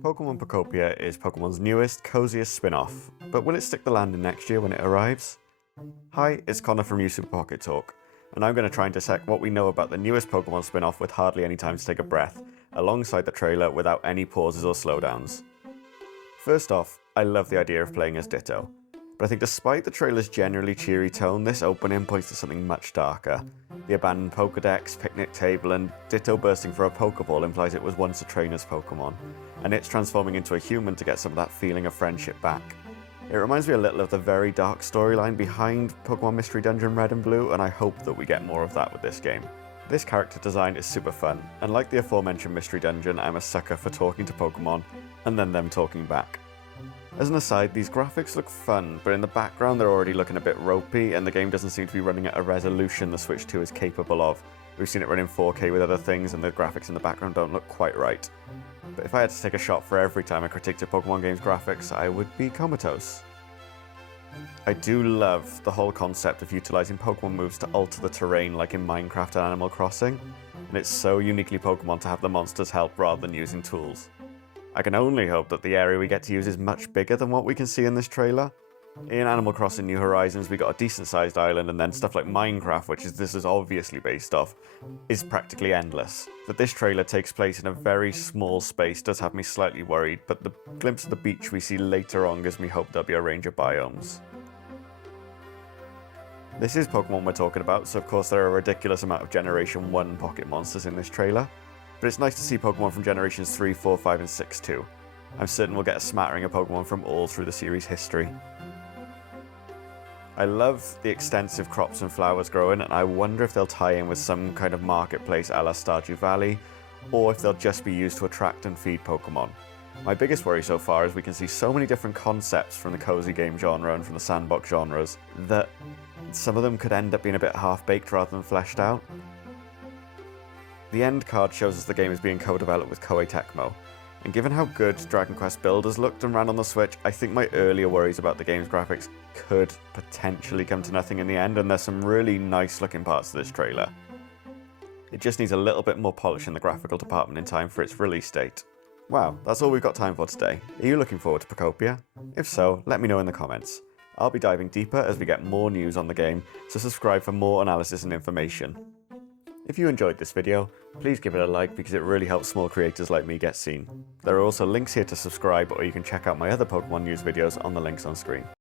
Pokemon Pokopia is Pokemon's newest, coziest spin-off, but will it stick the landing next year when it arrives? Hi, it's Connor from New Super Pocket Talk, and I'm going to try and dissect what we know about the newest Pokemon spin-off with hardly any time to take a breath, alongside the trailer without any pauses or slowdowns. First off, I love the idea of playing as Ditto, but I think despite the trailer's generally cheery tone, this opening points to something much darker. The abandoned Pokedex, picnic table, and Ditto bursting for a Pokeball implies it was once a trainer's Pokemon, and it's transforming into a human to get some of that feeling of friendship back. It reminds me a little of the very dark storyline behind Pokemon Mystery Dungeon Red and Blue, and I hope that we get more of that with this game. This character design is super fun, and like the aforementioned Mystery Dungeon, I'm a sucker for talking to Pokemon, and then them talking back. As an aside, these graphics look fun, but in the background they're already looking a bit ropey, and the game doesn't seem to be running at a resolution the Switch 2 is capable of. We've seen it run in 4K with other things, and the graphics in the background don't look quite right. But if I had to take a shot for every time I critiqued a Pokemon game's graphics, I would be comatose. I do love the whole concept of utilising Pokemon moves to alter the terrain like in Minecraft and Animal Crossing, and it's so uniquely Pokemon to have the monsters help rather than using tools. I can only hope that the area we get to use is much bigger than what we can see in this trailer. In Animal Crossing New Horizons we got a decent sized island, and then stuff like Minecraft, which this is obviously based off, is practically endless. That this trailer takes place in a very small space does have me slightly worried, but the glimpse of the beach we see later on gives me hope there'll be a range of biomes. This is Pokemon we're talking about, so of course there are a ridiculous amount of Generation 1 Pocket Monsters in this trailer, but it's nice to see Pokemon from Generations 3, 4, 5 and 6 too. I'm certain we'll get a smattering of Pokemon from all through the series' history. I love the extensive crops and flowers growing, and I wonder if they'll tie in with some kind of marketplace a la Stardew Valley, or if they'll just be used to attract and feed Pokemon. My biggest worry so far is we can see so many different concepts from the cozy game genre and from the sandbox genres that some of them could end up being a bit half-baked rather than fleshed out. The end card shows us the game is being co-developed with Koei Tecmo, and given how good Dragon Quest Builders looked and ran on the Switch, I think my earlier worries about the game's graphics could potentially come to nothing in the end, and there's some really nice looking parts to this trailer. It just needs a little bit more polish in the graphical department in time for its release date. Wow, that's all we've got time for today. Are you looking forward to Pokopia? If so, let me know in the comments. I'll be diving deeper as we get more news on the game, so subscribe for more analysis and information. If you enjoyed this video, please give it a like because it really helps small creators like me get seen. There are also links here to subscribe, or you can check out my other Pokemon news videos on the links on screen.